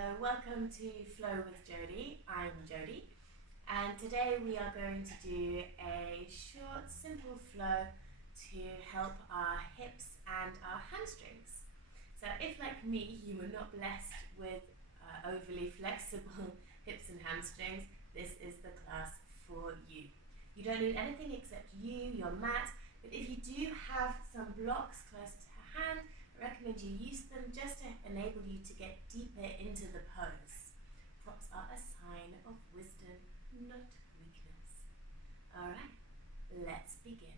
Hello, welcome to Flow with Jodie. I'm Jodie, and today we are going to do a short, simple flow to help our hips and our hamstrings. So if, like me, you were not blessed with overly flexible hips and hamstrings, this is the class for you. You don't need anything except you, your mat, but if you do have some blocks close to hand, I recommend you use them just to enable you to get deeper into the pose. Props are a sign of wisdom, not weakness. Alright, let's begin.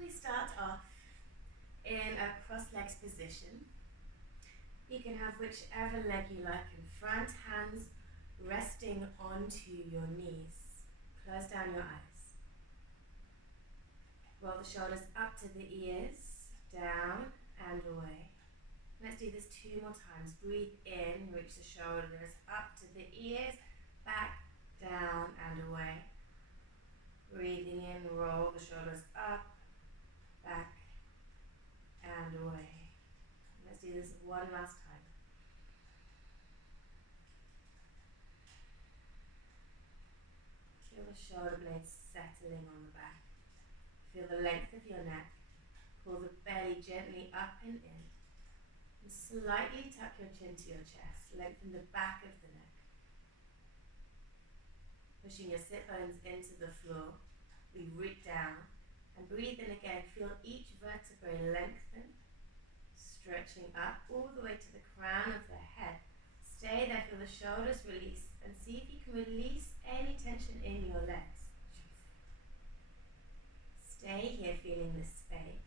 We start off in a cross-legs position. You can have whichever leg you like in front, hands resting onto your knees. Close down your eyes. Roll the shoulders up to the ears, down and away. Let's do this 2 more times. Breathe in, reach the shoulders up to the ears, back, down and away. Breathing in, roll the shoulders up, back and away. Let's do this one last time. Feel the shoulder blades settling on the back. Feel the length of your neck. Pull the belly gently up and in. And slightly tuck your chin to your chest. Lengthen the back of the neck. Pushing your sit bones into the floor. We root down and breathe in again. Feel each vertebrae lengthen. Stretching up all the way to the crown of the head. Stay there, feel the shoulders release and see if you can release any tension in your legs. Stay here feeling this space.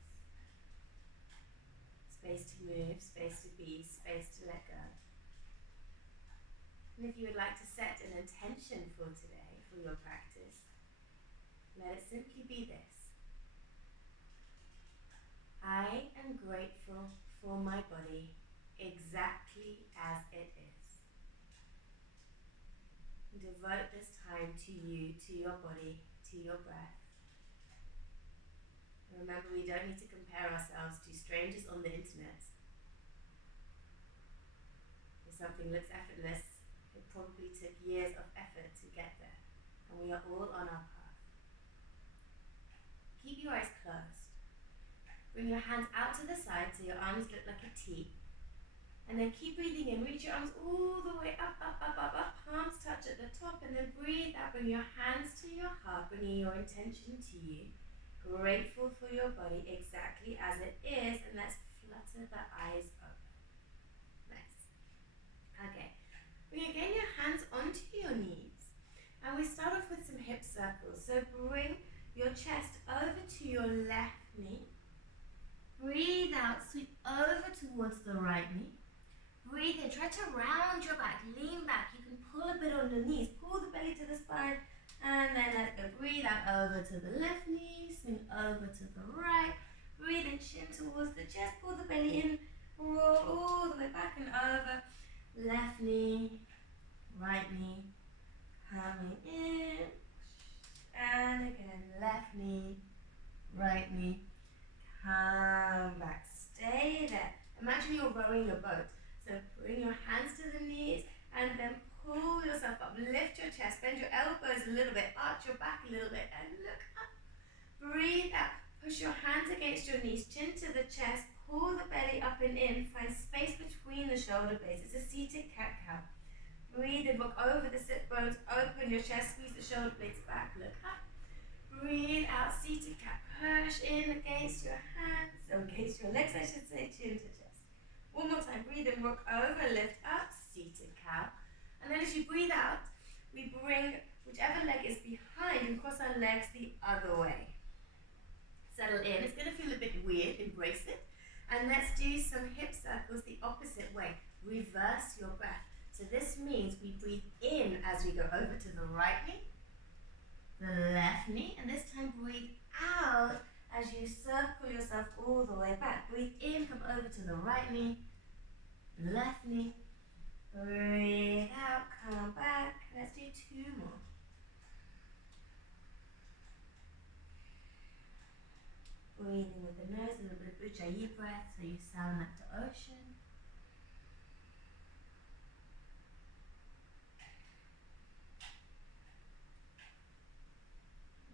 Space to move, space to be, space to let go. And if you would like to set an intention for today, for your practice, let it simply be this. I am grateful for my body exactly as it is. Devote this time to you, to your body, to your breath. Remember, we don't need to compare ourselves to strangers on the internet. If something looks effortless, it probably took years of effort to get there, and we are all on our path. Keep your eyes closed. Bring your hands out to the side so your arms look like a T. And then keep breathing in. Reach your arms all the way up, up, up, up, up. Palms touch at the top, and then breathe out. Bring your hands to your heart, bringing your intention to you. Grateful for your body exactly as it is, and let's flutter the eyes open. Nice. Okay. Bring again your hands onto your knees, and we start off with some hip circles. So bring your chest over to your left knee. Breathe out, sweep over towards the right knee. Breathe in, try to round your back, lean back. You can pull a bit on the knees, pull the belly to the spine, and then let go. Breathe out over to the left knee, swing over to the right. Breathe in, chin towards the chest, pull the belly in, roll all the way back and over. Left knee, right knee, coming in, and again, left knee, right knee, come back. Stay there. Imagine you're rowing a boat. So bring your hands to the knees and then pull yourself up. Lift your chest, bend your elbows a little bit, arch your back a little bit and look up. Breathe out. Push your hands against your knees, chin to the chest, pull the belly up and in. Find space between the shoulder blades. It's a seated cat-cow. Breathe in, rock over the sit bones, open your chest, squeeze the shoulder blades back, look up. Breathe out, seated cat. Push in against your hands, or against your legs I should say, chin to chest. One more time, breathe in, rock over, lift up, seated cow. And then as you breathe out, we bring whichever leg is behind and cross our legs the other way. Settle in, it's going to feel a bit weird, embrace it. And let's do some hip circles the opposite way. Reverse your breath. So this means we breathe in as we go over to the right knee, the left knee, and this time breathe out as you circle yourself all the way back. Breathe in, come over to the right knee, left knee. Breathe out, come back. Let's do 2 more. breathing with the nose, a little bit of Ujjayi breath so you sound like the ocean.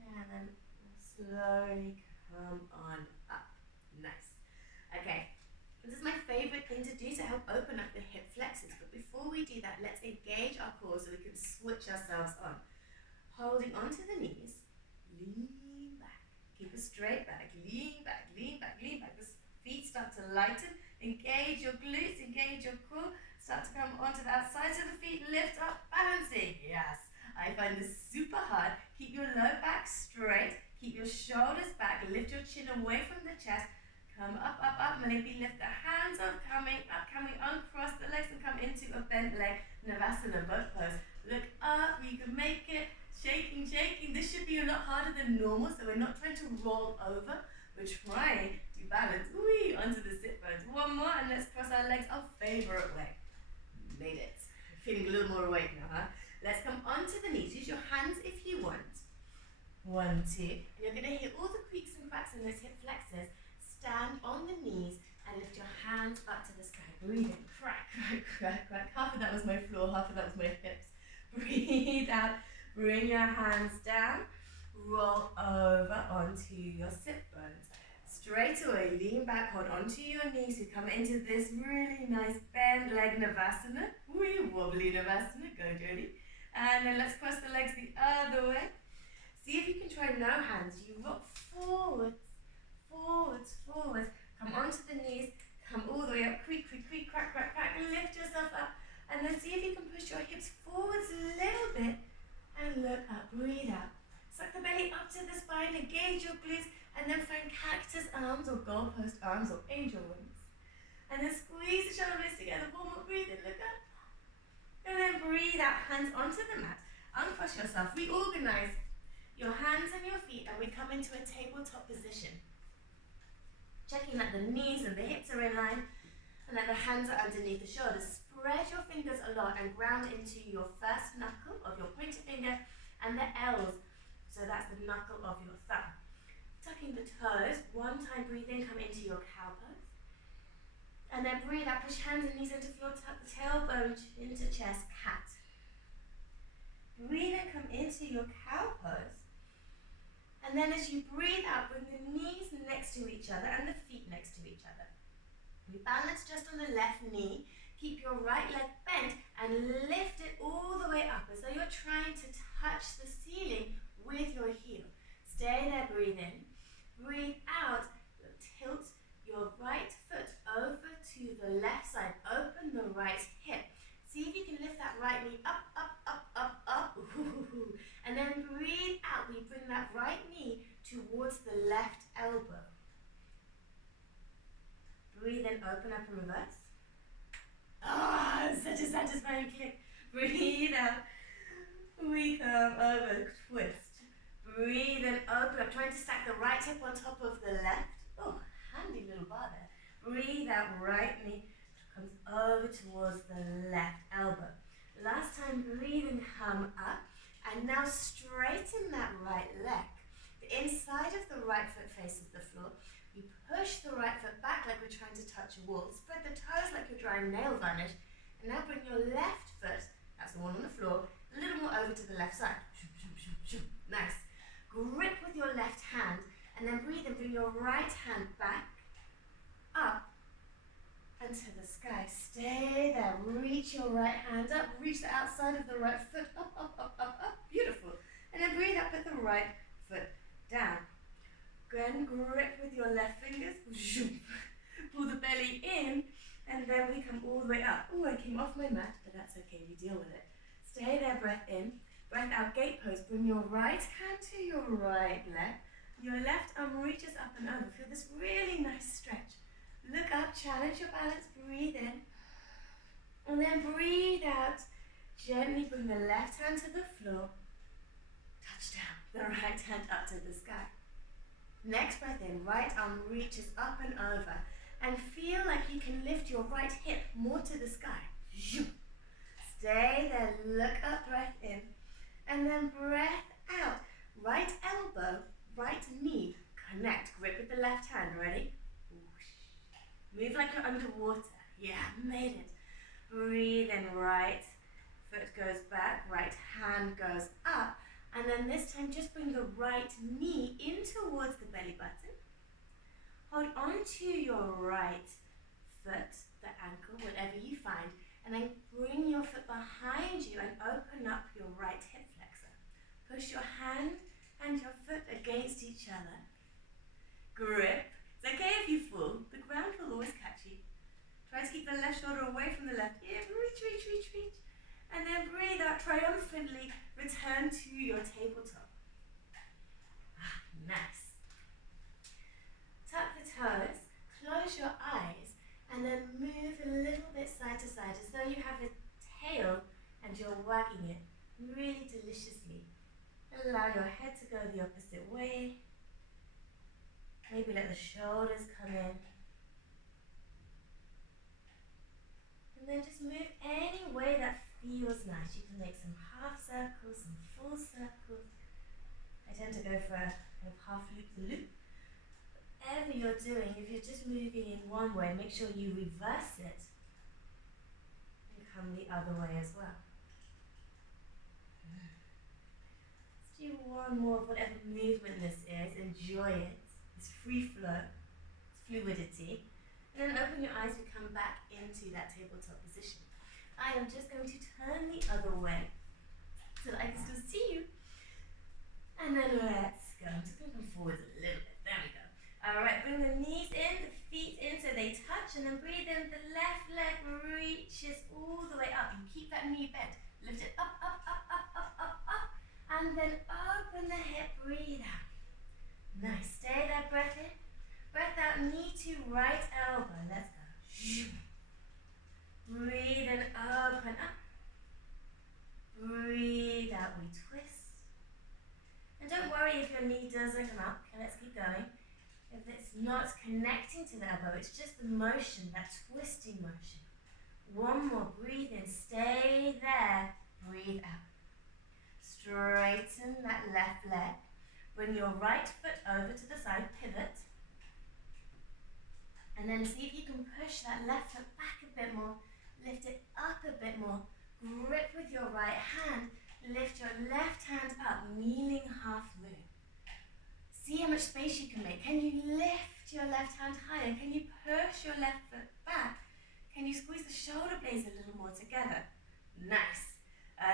And then slowly come on up. Nice. Okay, this is my favorite thing to do to help open up the hip flexors. But before we do that, let's engage our core so we can switch ourselves on. Holding onto the knees, lean back. Keep a straight back, lean back, lean back, lean back. The feet start to lighten. Engage your glutes, engage your core. Start to come onto the outside of the feet, lift up, balancing. Yes, I find this super hard. Keep your low back straight. Keep your shoulders back. Lift your chin away from the chest. Come up, up, up. Maybe lift the hands up, coming up. Can we uncross the legs and come into a bent leg? Navasana, both pose. Look up, you can make it. Shaking, shaking. This should be a lot harder than normal, so we're not trying to roll over. We're trying to balance onto the sit bones. One more, and let's cross our legs our favorite way. Made it. Feeling a little more awake now, huh? Let's come onto the knees. Use your hands if you want. 1, 2. You're going to hit all the creaks and cracks in those hip flexors. Stand on the knees and lift your hands up to the sky. Breathe in. Crack, crack, crack, crack. Half of that was my floor, half of that was my hips. Breathe out. Bring your hands down. Roll over onto your sit bones. Straight away, lean back, hold onto your knees. We come into this really nice bent leg Navasana. Wobbly Navasana. Go, Jodie. And then let's cross the legs the other way. See if you can try no hands. You rock forwards, forwards, forwards. Come onto the knees. Come all the way up. Creak, creak, creak, crack, crack, crack. Lift yourself up. And then see if you can push your hips forwards a little bit. And look up. Breathe out. Suck the belly up to the spine. Engage your glutes. And then find cactus arms or goalpost arms or angel wings. And then squeeze the shoulders together. One more. Breathe in. Look up. And then breathe out. Hands onto the mat. Uncross yourself. Reorganize your hands and your feet. And we come into a tabletop position. Checking that the knees and the hips are in line. And that the hands are underneath the shoulders. Spread your fingers a lot and ground into your first knuckle of your pointer finger and the L's. So that's the knuckle of your thumb. Tucking the toes. One time breathe in, come into your cow pose. And then breathe out, push hands and knees into floor, tuck the tailbone into chest, cat. Breathe in, come into your cow pose. And then as you breathe out, bring the knees next to each other and the feet next to each other. We balance just on the left knee. Keep your right leg bent and lift it all the way up as though you're trying to touch the ceiling with your heel. Stay there, breathe in. Breathe out, tilt your right foot over to the left side. Open the right hip. See if you can lift that right knee up, up, up, up, up. Ooh. And then breathe out. We bring that right knee towards the left elbow. Breathe in, open up and reverse. Ah, such a satisfying click. Breathe out. We come over, twist. Breathe in, open up. Trying to stack the right hip on top of the left. Oh, handy little bar there. Breathe out, right knee comes over towards the left elbow. Last time, breathe and come up. And now straighten that right leg. The inside of the right foot faces the floor. You push the right foot back like we're trying to touch a wall. Spread the toes like you're drying nail varnish. And now bring your left foot, that's the one on the floor, a little more over to the left side. Nice. Grip with your left hand and then breathe and bring your right hand back, up and to the sky. Stay there. Reach your right hand up. Reach the outside of the right foot. Up, up, up, up, up. Beautiful. And then breathe up, put the right foot down. Again, grip with your left fingers. Pull the belly in. And then we come all the way up. Oh, I came off my mat, but that's okay. We deal with it. Stay there. Breath in. Breath out. Gate pose. Bring your right hand to your right leg. Your left arm reaches up and over. Feel this really nice stretch. Look up, challenge your balance, breathe in. And then breathe out. Gently bring the left hand to the floor. Touch down. The right hand up to the sky. Next breath in, right arm reaches up and over. And feel like you can lift your right hip more to the sky. Stay there, look up, breath in. And then breath out. Right elbow, right knee, connect. Grip with the left hand, ready? Move like you're underwater. Yeah, made it. Breathe in, right foot goes back, right hand goes up. And then this time just bring the right knee in towards the belly button. Hold on to your right foot, the ankle, whatever you find, and then bring your foot behind you and open up your right hip flexor. Push your hand and your foot against each other. Grip. It's okay if you fall. The ground will always catch you. Try to keep the left shoulder away from the left hip. Reach, reach, reach, reach. And then breathe out triumphantly. Return to your tabletop. Nice. Tuck the toes. Close your eyes. And then move a little bit side to side as though you have a tail and you're wagging it really deliciously. Allow your head to go the opposite way. Maybe let the shoulders come in. And then just move any way that feels nice. You can make some half circles, some full circles. I tend to go for a kind of half loop. Whatever you're doing, if you're just moving in one way, make sure you reverse it and come the other way as well. Let's do one more of whatever movement this is. Enjoy it. It's free flow. It's fluidity. And then open your eyes, we come back into that tabletop position. I am just going to turn the other way so that I can still see you. And then let's go. I'm just going to come forwards a little bit. There we go. Alright, bring the knees in, the feet in so they touch, and then breathe in. The left leg reaches all the way up. You keep that knee bent. Lift it up, up, up, up, up, up, up. And then open the hip, breathe out. Nice. Stay there, breath in. Breath out, knee to right elbow. Let's go. Breathe in, open up. Breathe out, we twist. And don't worry if your knee doesn't come up. Okay, let's keep going. If it's not connecting to the elbow, it's just the motion, that twisting motion. One more, breathe in, stay there, breathe out. Straighten that left leg. Bring your right foot over to the side, pivot. And then see if you can push that left foot back a bit more. Lift it up a bit more. Grip with your right hand. Lift your left hand up, kneeling half moon. See how much space you can make. Can you lift your left hand higher? Can you push your left foot back? Can you squeeze the shoulder blades a little more together? Nice.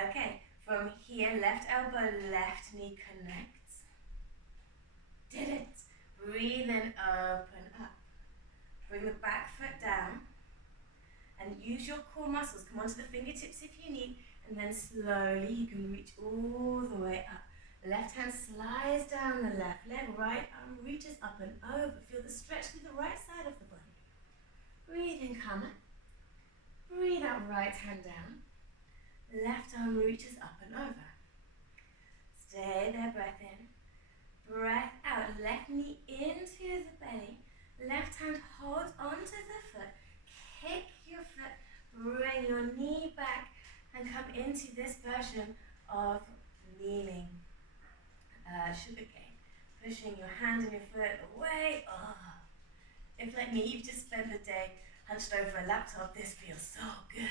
Okay, from here, left elbow, left knee connects. Did it. Breathe in, open up. Bring the back foot down and use your core muscles. Come onto the fingertips if you need, and then slowly you can reach all the way up. Left hand slides down the left leg, right arm reaches up and over. Feel the stretch through the right side of the body. Breathe in, come up. Breathe out, right hand down. Left arm reaches up and over. Stay there, breath in. Breath out, left knee into the belly. Left hand holds onto the foot. Kick your foot, bring your knee back and come into this version of kneeling sugar cane. Pushing your hand and your foot away. Oh. If like me, you've just spent the day hunched over a laptop, this feels so good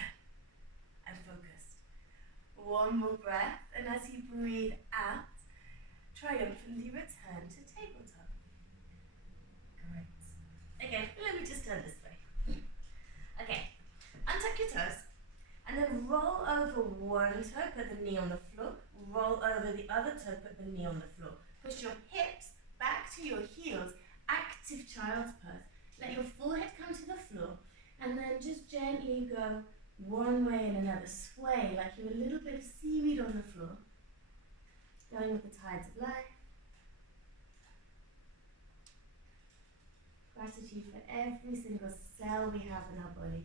and focused. One more breath, and as you breathe out, triumphantly return to tabletop. Great. Again, let me just turn this way. Okay, untuck your toes, and then roll over one toe, put the knee on the floor. Roll over the other toe, put the knee on the floor. Push your hips back to your heels, active child's pose. Let your forehead come to the floor, and then just gently go one way and another. Sway like you're a little bit of seaweed on the floor. Going with the tides of life. Gratitude for every single cell we have in our body.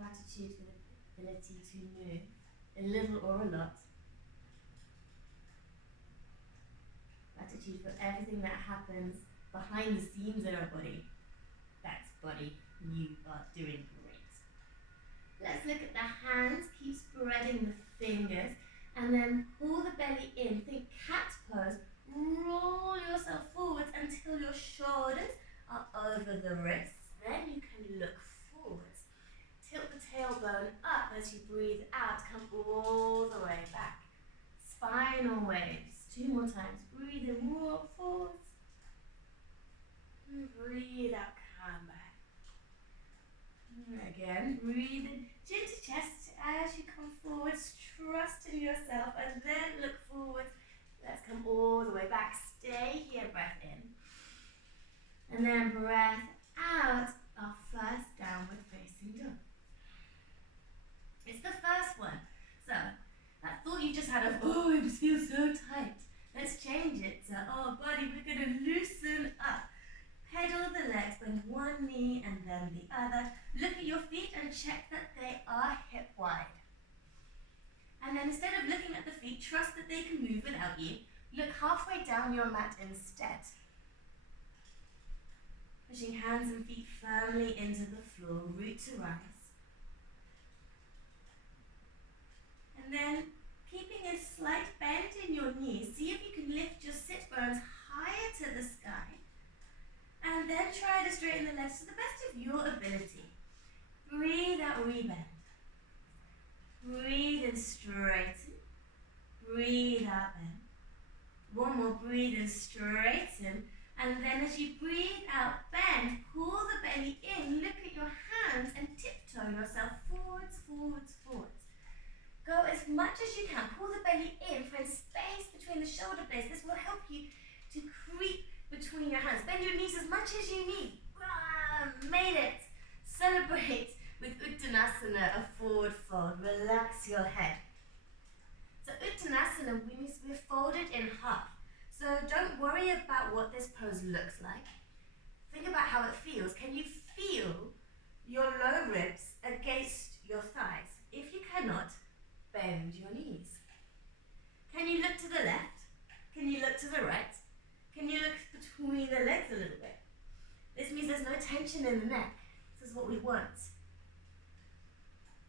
Gratitude for the ability to move, a little or a lot. Gratitude for everything that happens behind the scenes in our body. That's body, you are doing great. Let's look at the hands, keep spreading the fingers, And then pull the belly in. Think cat pose. Roll yourself forwards until your shoulders are over the wrists. Then you can look forwards. Tilt the tailbone up as you breathe out. Come all the way back. Spinal waves. 2 more times. Breathe in, roll forwards. And breathe out, come back. Again, breathe in, chin to chest as you come forwards. Trust in yourself and then look forwards. Let's come all the way back. Stay here, breath in. And then breath out, our first downward facing dog. It's the first one. So, that thought you just had of, oh, it feels so tight. Let's change it to, oh, body, we're going to loosen up. Pedal the legs, bend one knee and then the other. Look at your feet and check that they are hip wide. And then instead of looking at the feet, trust that they can move without you. Look halfway down your mat instead. Pushing hands and feet firmly into the floor, root to rise. And then keeping a slight bend in your knees, see if you can lift your sit bones higher to the sky. And then try to straighten the legs to the best of your ability. Breathe out, rebend. Breathe in, straighten. Breathe out, bend. One more, breathe in, straighten. And then as you breathe out, bend, pull the belly in, look at your hands and tiptoe yourself forwards, forwards, forwards. Go as much as you can. Pull the belly in, find space between the shoulder blades. This will help you to creep between your hands. Bend your knees as much as you need. Made it. Celebrate with Uttanasana, a forward fold. Relax your head. So Uttanasana means we're folded in half. So don't worry about what this pose looks like. Think about how it feels. Can you feel your low ribs against your thighs? If you cannot, bend your knees. Can you look to the left? Can you look to the right? Can you look between the legs a little bit? This means there's no tension in the neck. This is what we want.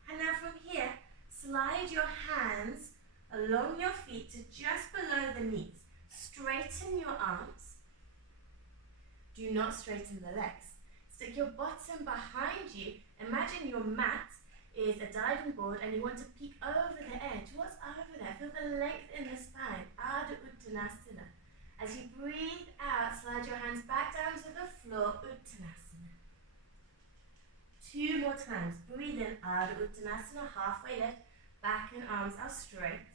And now from here, slide your hands along your feet to just below the knees. Straighten your arms. Do not straighten the legs. Stick your bottom behind you. Imagine your mat is a diving board and you want to peek over the edge. What's over there? Feel the length in the spine. Ardha Uttanasana. As you breathe out, slide your hands back down to the floor, Uttanasana. 2 more times. Breathe in, Ardha Uttanasana, halfway lift, back and arms are straight.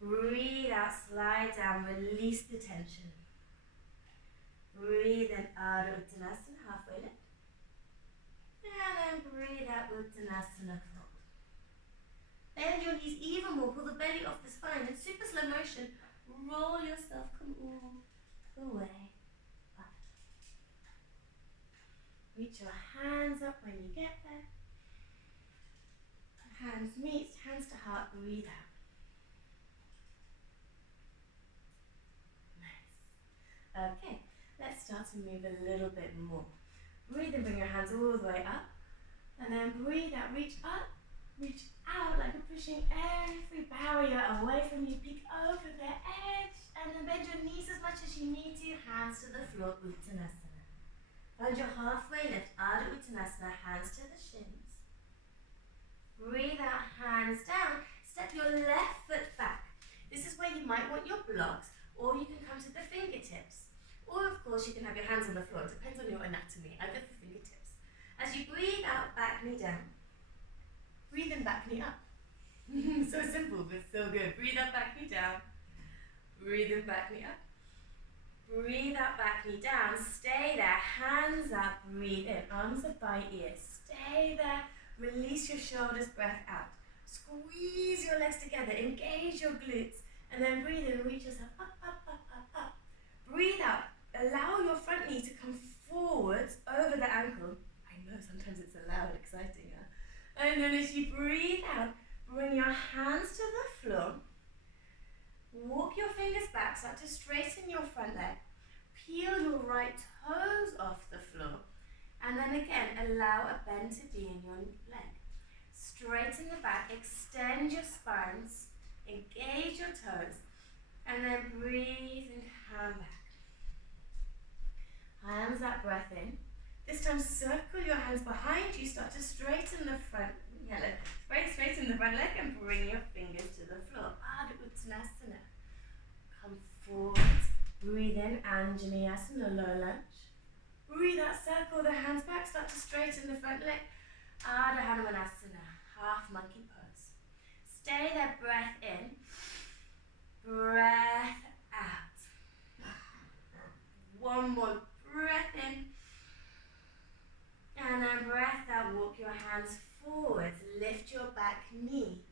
Breathe out, slide down, release the tension. Breathe in, Ardha Uttanasana, halfway lift. And then breathe out, Uttanasana, fold. Bend your knees even more, pull the belly off the spine in super slow motion. Roll yourself, come all the way up. Reach your hands up when you get there. Hands meet, hands to heart, breathe out. Nice. Okay, let's start to move a little bit more. Breathe in, bring your hands all the way up. And then breathe out, reach up, reach out like you're pushing every barrier away from you. Peek over the edge. And then bend your knees as much as you need to. Hands to the floor, Uttanasana. Find your halfway lift, Ardha Uttanasana, hands to the shins. Breathe out, hands down. Step your left foot back. This is where you might want your blocks, or you can come to the fingertips. Or of course you can have your hands on the floor. It depends on your anatomy. I go for fingertips. As you breathe out, back knee down. Breathe in, back knee up. So simple, but so good. Breathe out, back knee down. Breathe in, back knee up. Breathe out, back knee down. Stay there, hands up, breathe in. Arms are by ears. Stay there, release your shoulders, breath out. Squeeze your legs together, engage your glutes. And then breathe in, reach yourself up, up, up, up, up. Breathe out, allow your front knee to come forwards over the ankle. I know sometimes it's loud, exciting. And then as you breathe out, bring your hands to the floor. Walk your fingers back, start to straighten your front leg. Peel your right toes off the floor. And then again, allow a bend to be in your leg. Straighten the back, extend your spines. Engage your toes. And then breathe and come back. Hands up, breath in. This time circle your hands behind you. Start to straighten the front straighten the front leg and bring your fingers to the floor. Ardha Uttanasana. Come forward. Breathe in, Anjaneyasana, low lunge. Breathe out, circle the hands back. Start to straighten the front leg. Ardha Hanumanasana, half monkey pose. Stay there, breath in. Breath out. One more breath in. And then breath out, walk your hands forwards. Lift your back knee.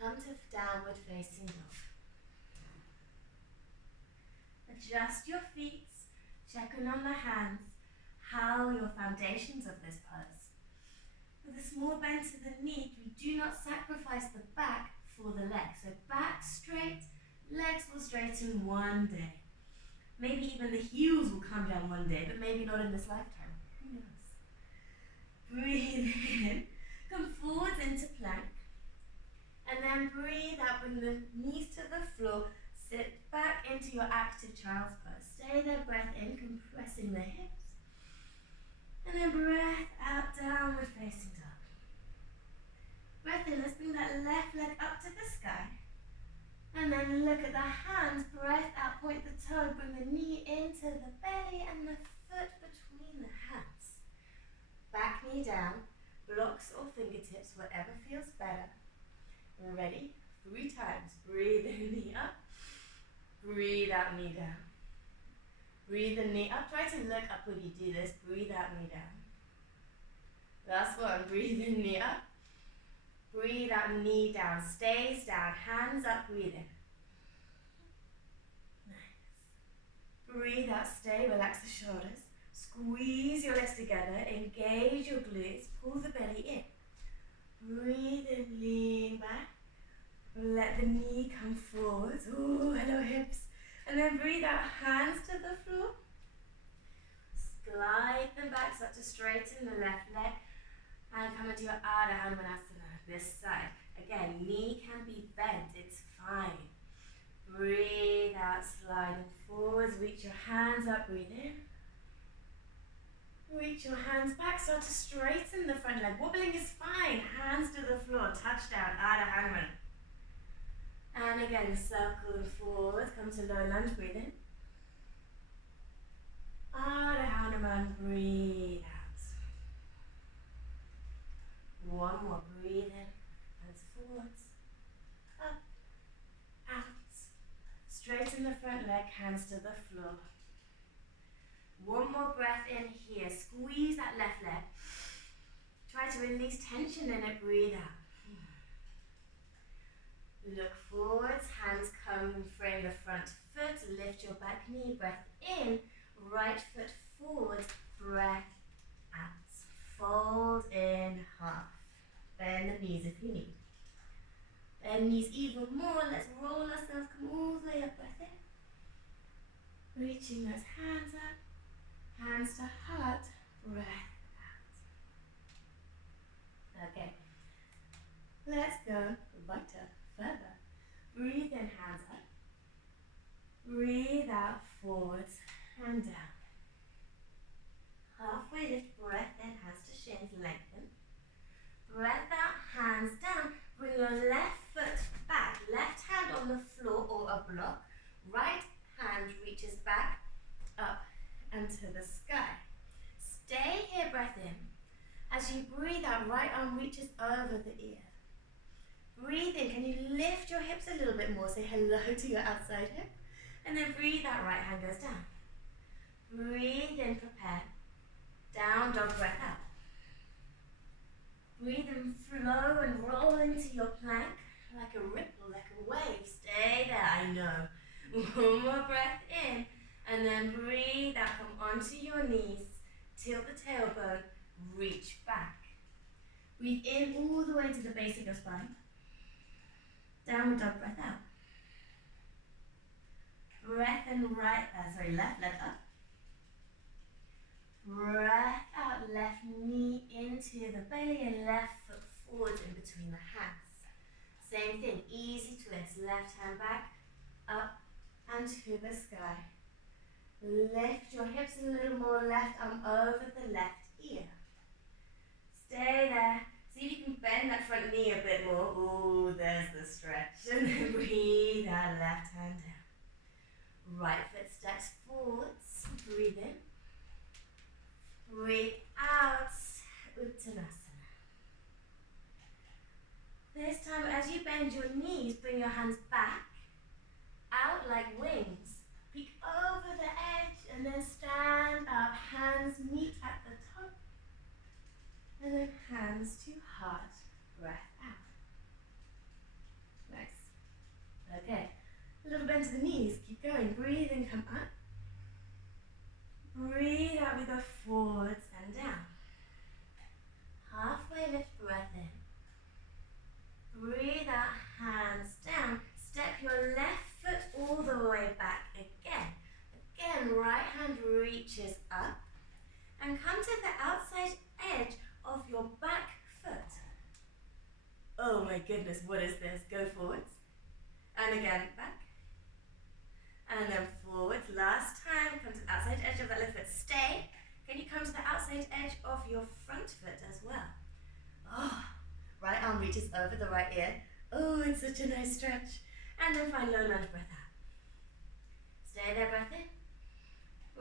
Come to downward facing dog. Adjust your feet. Check in on the hands. How your foundations of this pose. With a small bend to the knee, we do not sacrifice the back for the legs. So back straight, legs will straighten one day. Maybe even the heels will come down one day, but maybe not in this lifetime. Who knows? Breathe in, come forwards into plank, and then breathe out, bring the knees to the floor, sit back into your active child's pose. Stay there, breath in, compressing the hips, and then breath out, downward facing dog. Breath in, let's bring that left leg up to the sky, and then look at the hands, breath out, point the toe, bring the knee into the belly and the foot between the hands. Back knee down, blocks or fingertips, whatever feels better. Ready? 3 times. Breathe in, knee up. Breathe out, knee down. Breathe in, knee up. Try to look up when you do this. Breathe out, knee down. Last one. Breathe in, knee up. Breathe out, knee down. Stays down. Hands up, breathe in. Nice. Breathe out, stay. Relax the shoulders. Squeeze your legs together, engage your glutes, pull the belly in. Breathe in, lean back. Let the knee come forward. Ooh, hello hips. And then breathe out, hands to the floor. Glide them back, start to straighten the left leg. And come into your Ardha Hanumanasana, this side. Again, knee can be bent, it's fine. Breathe out, sliding forwards, reach your hands up, breathe in. Reach your hands back, start to straighten the front leg. Wobbling is fine. Hands to the floor, touch down, Ardha Hanuman. And again, circle them forward, come to low lunge, breathe in. Ardha Hanuman, breathe out. One more, breathe in, hands forwards, up, out. Straighten the front leg, hands to the floor. One more breath in here. Squeeze that left leg. Try to release tension in it. Breathe out. Look forwards. Hands come and frame the front foot. Lift your back knee. Breath in. Right foot forward. Breath out. Fold in half. Bend the knees if you need. Bend knees even more. Let's roll ourselves. Come all the way up. Breath in. Reaching those hands up. Hands to heart, breath out. Okay, let's go lighter, further. Breathe in, hands up. Breathe out, forwards and down. Halfway lift, breath in, hands to shins, lengthen. Breath out, hands down. Bring your left foot back, left hand on the floor or a block. Right hand reaches back, up and to the sky. Stay here, breath in. As you breathe out, right arm reaches over the ear. Breathe in, can you lift your hips a little bit more? Say hello to your outside hip. And then breathe out, right hand goes down. Breathe in, prepare. Down dog, breath out. Breathe in, flow and roll into your plank like a ripple, like a wave. Stay there, I know. One more breath in. And then breathe out, come onto your knees, tilt the tailbone, reach back. Breathe in all the way to the base of your spine. Downward dog, breath out. Breath in, left leg up. Breath out, left knee into the belly and left foot forward in between the hands. Same thing, easy twist. Left hand back, up and to the sky. Lift your hips a little more, left arm over the left ear. Stay there. See if you can bend that front knee a bit more. Ooh, there's the stretch. And then breathe out, left hand down. Right foot steps forwards. Breathe in. Breathe out. Uttanasana. This time, as you bend your knees, bring your hands back, out like wings. Peek over the edge and then stand up. Hands meet at the top. And then hands to heart. Breath out. Nice. Okay. A little bend to the knees. Keep going. Breathe in, come up. Breathe out, we go forwards and down. Halfway lift, breath in. Breathe out, hands down. Step your left foot all the way back again. Again, right hand reaches up. And come to the outside edge of your back foot. Oh my goodness, what is this? Go forwards. And again, back. And then forwards. Last time, come to the outside edge of that left foot. Stay. Can you come to the outside edge of your front foot as well? Oh, right arm reaches over the right ear. Oh, it's such a nice stretch. And then find low lunge, breath out. Stay there, breath in.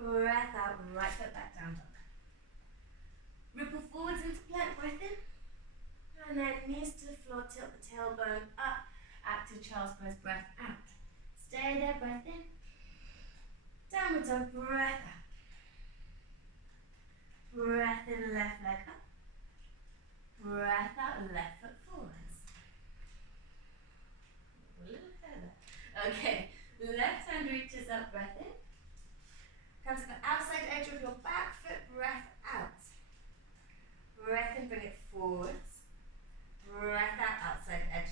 Breath out, right foot back down, dog. Ripple forwards into plank, breath in. And then knees to the floor, tilt the tailbone up. Active child's pose, breath out. Stay there, breath in. Downward dog, breath out. Breath in, left leg up. Breath out, left foot forwards. A little further. Okay, left hand reaches up, breath in. Come to the outside edge of your back foot, breath out. Breath in, bring it forwards. Breath out, outside edge.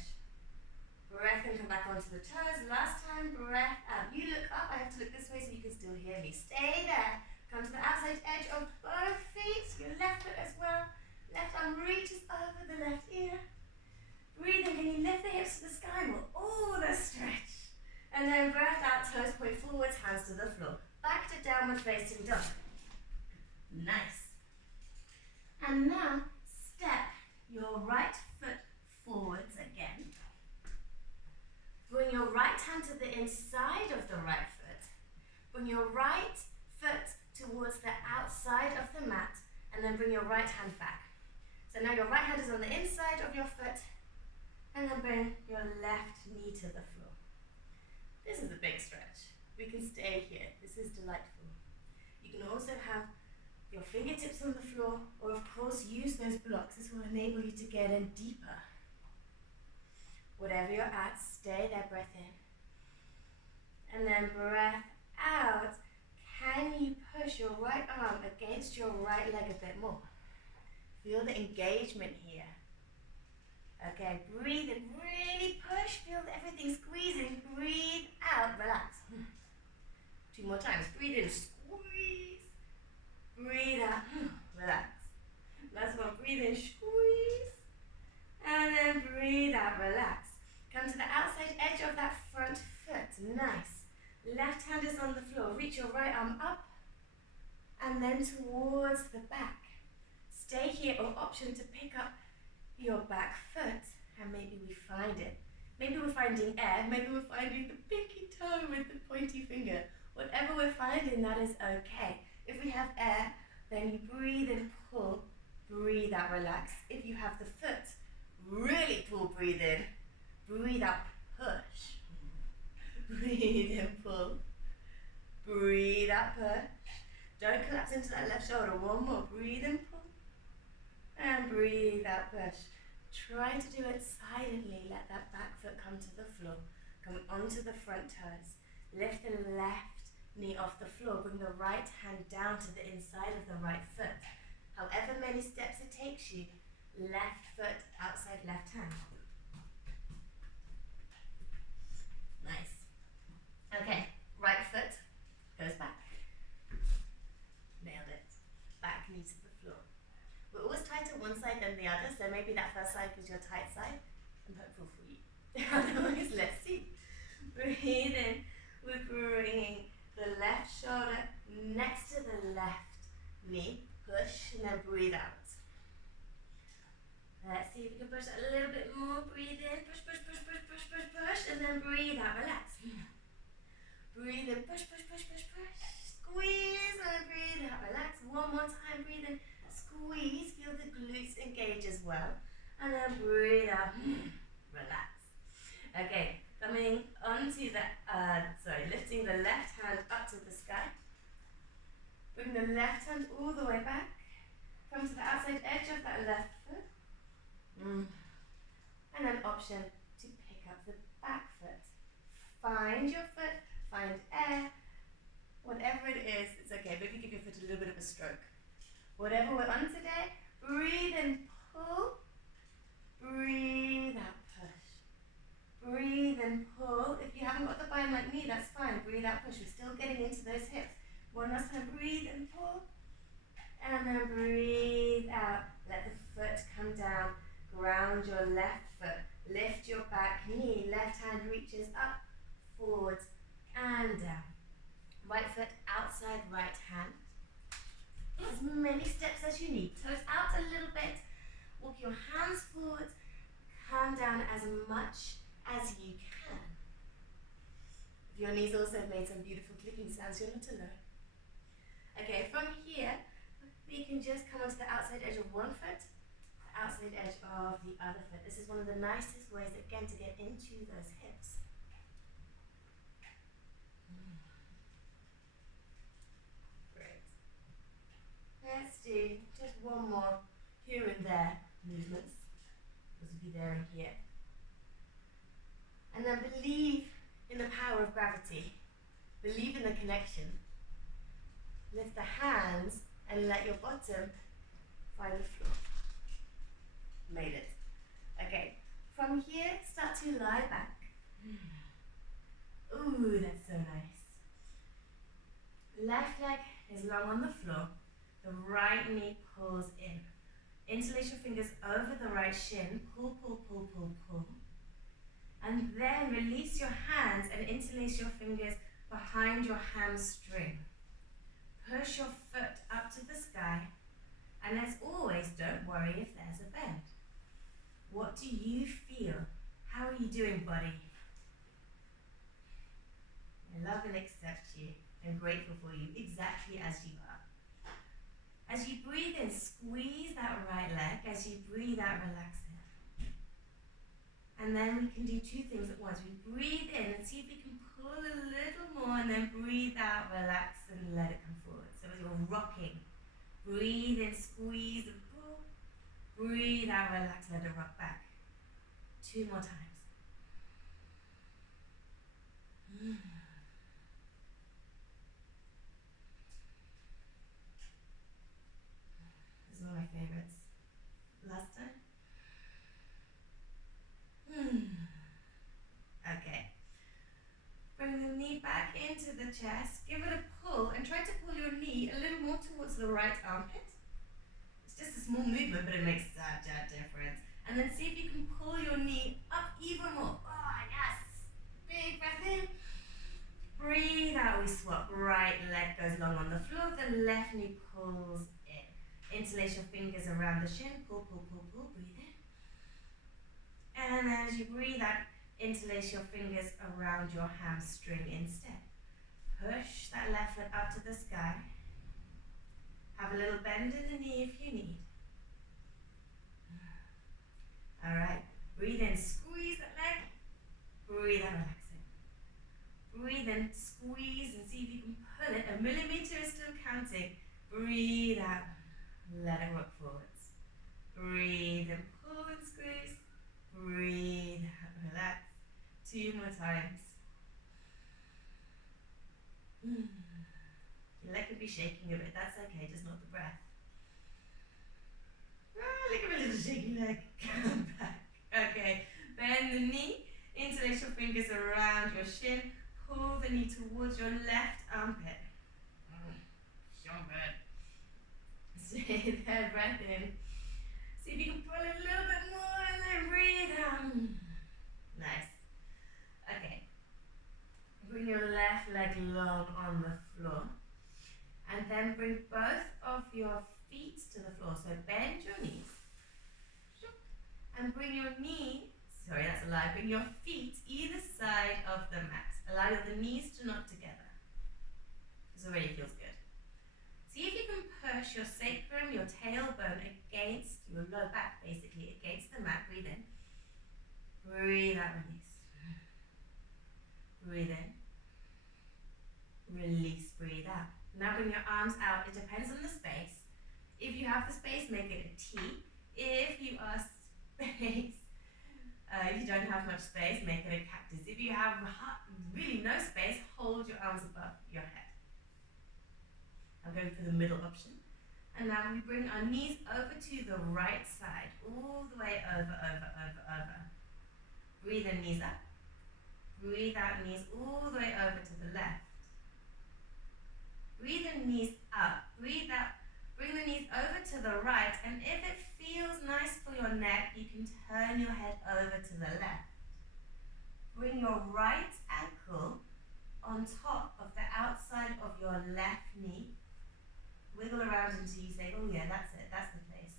Breath in, come back onto the toes. Last time, breath out. You look up, I have to look this way so you can still hear me. Stay there. Come to the outside edge of both feet, your left foot as well. Left arm reaches over the left ear. Breathe in, can you lift the hips to the sky more? Oh, the stretch. And then breath out, toes point forwards, hands to the floor. Back to downward facing dog. Nice. And now, step your right foot forwards again. Bring your right hand to the inside of the right foot. Bring your right foot towards the outside of the mat, and then bring your right hand back. So now your right hand is on the inside of your foot, and then bring your left knee to the floor. This is a big stretch. We can stay here. This is delightful. You can also have your fingertips on the floor, or of course use those blocks. This will enable you to get in deeper. Whatever you're at, stay there, breath in. And then breath out. Can you push your right arm against your right leg a bit more? Feel the engagement here. Okay, breathe in, really push, feel everything squeezing. Breathe out, relax. 2 more times, breathe in, squeeze. Breathe out, relax. Last one, breathe in, squeeze. And then breathe out, relax. Come to the outside edge of that front foot, nice. Left hand is on the floor, reach your right arm up and then towards the back. Stay here, or option to pick up your back foot and maybe we find it. Maybe we're finding air, maybe we're finding the pinky toe with the pointy finger. Whatever we're finding, that is okay. If we have air, then you breathe in, pull, breathe out, relax. If you have the foot, really pull, breathe in, breathe out, push. Breathe in, pull. Breathe out, push. Don't collapse into that left shoulder. One more. Breathe in, pull. And breathe out, push. Try to do it silently. Let that back foot come to the floor. Come onto the front toes. Lift the left knee off the floor. Bring the right hand down to the inside of the right foot. However many steps it takes you, left foot outside left hand. Nice. Okay, right foot goes back. Nailed it. Back knee to the floor. We're always tight on one side than the other, so maybe that first side was your tight side. I'm hopeful for you. Otherwise, let's see. Breathe in. We're bringing the left shoulder next to the left knee. Push and then breathe out. Let's see if we can push a little bit more. Breathe in. Push, push, push, push, push, push, push. And then breathe out. Relax. Breathe in. Push, push, push, push, push. Squeeze and breathe out. Relax. One more time. Breathe in. Squeeze. Feel the glutes engage as well. And then breathe out. Relax. Okay. Coming onto the, lifting the left hand up to the sky. Bring the left hand all the way back. Come to the outside edge of that left foot. And then option to pick up the back foot. Find your foot, find air. Whatever it is, it's okay. Maybe give your foot a little bit of a stroke. Whatever we're on today, breathe in, pull. Breathe out, push. Breathe and pull. If you haven't got the biome like me, that's fine. Breathe out, push. We're still getting into those hips. One last time, breathe and pull. And then breathe out. Let the foot come down. Ground your left foot. Lift your back knee. Left hand reaches up, forwards, and down. Right foot outside right hand. As many steps as you need. Toes out a little bit. Walk your hands forwards. Come down as much as you can. If your knees also made some beautiful clicking sounds, you're not alone. Okay, from here, we can just come onto the outside edge of one foot, the outside edge of the other foot. This is one of the nicest ways, again, to get into those hips. Great. Let's do just one more here and there movements. This will be there and here. And then believe in the power of gravity. Believe in the connection. Lift the hands and let your bottom find the floor. Made it. Okay, from here, start to lie back. Ooh, that's so nice. Left leg is long on the floor. The right knee pulls in. Interlace your fingers over the right shin. Pull, pull, pull, pull, pull. And then release your hands and interlace your fingers behind your hamstring. Push your foot up to the sky. And as always, don't worry if there's a bend. What do you feel? How are you doing, body? I love and accept you. I'm grateful for you exactly as you are. As you breathe in, squeeze that right leg. As you breathe out, relax it. And then we can do two things at once. We breathe in and see if we can pull a little more, and then breathe out, relax, and let it come forward. So as you're rocking, breathe in, squeeze and pull. Breathe out, relax, let it rock back. Two more times. This is one of my favorites. Last time. Okay. Bring the knee back into the chest. Give it a pull and try to pull your knee a little more towards the right armpit. It's just a small movement, but it makes such a difference. And then see if you can pull your knee up even more. Oh, yes. Big breath in. Breathe out. We swap. Right leg goes long on the floor. The left knee pulls in. Interlace your fingers around the shin. Pull, pull, pull, pull. Breathe in. And then as you breathe out, interlace your fingers around your hamstring instead. Push that left foot up to the sky. Have a little bend in the knee if you need. Alright, breathe in, squeeze that leg. Breathe out, relax it. Breathe in, squeeze, and see if you can pull it. A millimeter is still counting. Breathe out, let it rock forwards. Breathe in, pull and squeeze. Breathe out, relax. Two more times. Your leg could be shaking a bit, that's okay, just not the breath. Look at my little shaky leg. Come back. Okay, bend the knee, interlace your fingers around your shin, pull the knee towards your left armpit. So good. Stay there, breath in. See if you can pull it a little bit more and then breathe out. Nice. long on the floor. And then bring both of your feet to the floor. So bend your knees. And bring your bring your feet either side of the mat. Allow the knees to knock together. This already feels good. See if you can push your sacrum, your tailbone against your low back, basically, against the mat. Breathe in. Breathe out, release. Breathe in. Release, breathe out. Now bring your arms out. It depends on the space. If you have the space, make it a T. If you don't have much space, make it a cactus. If you have really no space, hold your arms above your head. I'm going for the middle option. And now we bring our knees over to the right side, all the way over. Breathe in, knees up. Breathe out, knees all the way over to the left. Breathe in, knees up. Breathe out. Bring the knees over to the right, and if it feels nice for your neck, you can turn your head over to the left. Bring your right ankle on top of the outside of your left knee. Wiggle around until you say, oh yeah, that's it, that's the place.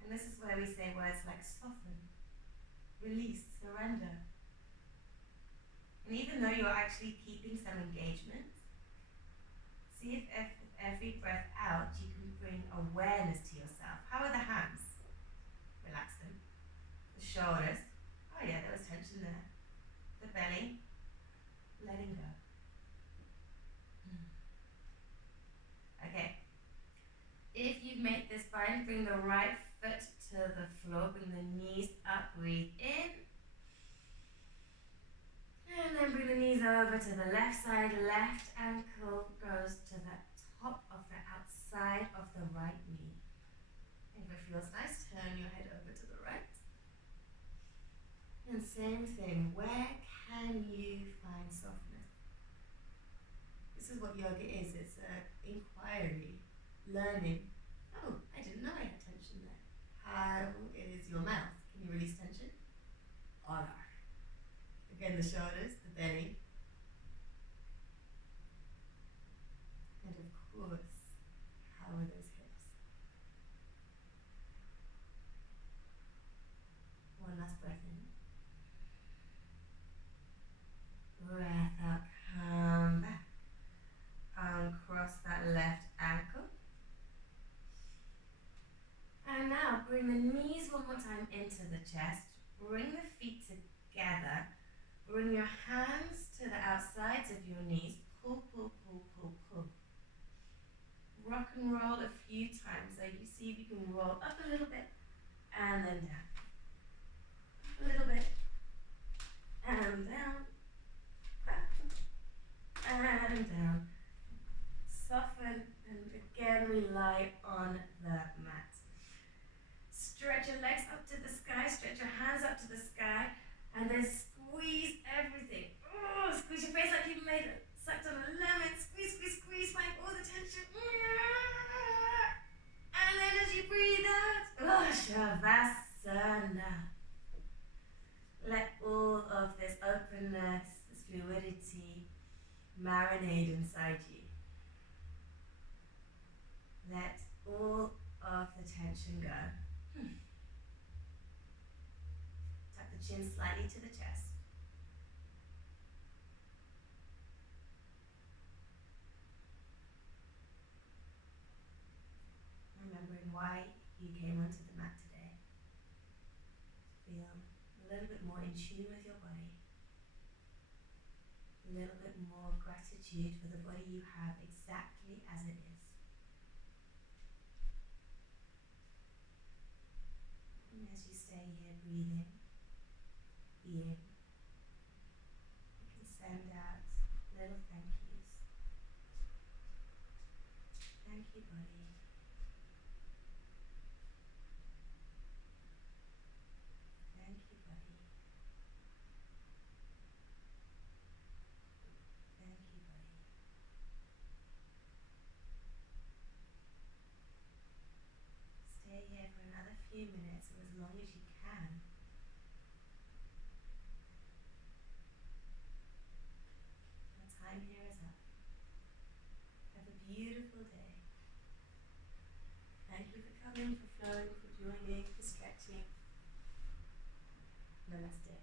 And this is where we say words like soften, release, surrender. And even though you're actually keeping some engagement, see if with every breath out you can bring awareness to yourself. How are the hands? Relax them. The shoulders. Oh yeah, there was tension there. The belly. Letting go. Okay. If you make this fine, bring the right foot to the floor. Bring the knees up. Breathe in. And then bring the knees over to the left side. Left ankle goes to the top of the outside of the right knee. If it feels nice, turn your head over to the right. And same thing, where can you find softness? This is what yoga is. It's an inquiry, learning. Oh, I didn't know I had tension there. How is your mouth? Can you release tension? Honor. Again, the shoulders, the belly. And of course, how are those hips? One last breath in. Breath out, come back. Uncross that left ankle. And now bring the knees one more time into the chest. Bring the feet together. Bring your hands to the outsides of your knees. Pull, pull, pull, pull, pull. Rock and roll a few times. So you see if you can roll up a little bit and then down. Up a little bit and down. Back and down. Soften and again rely on the mat. Stretch your legs up to the sky. Stretch your hands up to the sky. And then squeeze everything. Oh, squeeze your face like you've sucked on a lemon. Squeeze, squeeze, squeeze. Find all the tension. And then as you breathe out, Shavasana. Let all of this openness, this fluidity, marinate inside you. Let all of the tension go. Tuck the chin slightly to the chest. Remembering why you came onto the mat today. Feel a little bit more in tune with your body. A little bit more gratitude for the body you have exactly as it is. And as you stay here breathing, being, you can send out little thank yous. Thank you, body. Thank you, body. Thank you, body. Stay here for another few minutes or as long as you can. beautiful day. Thank you for coming, for flowing, for joining, for stretching. Namaste.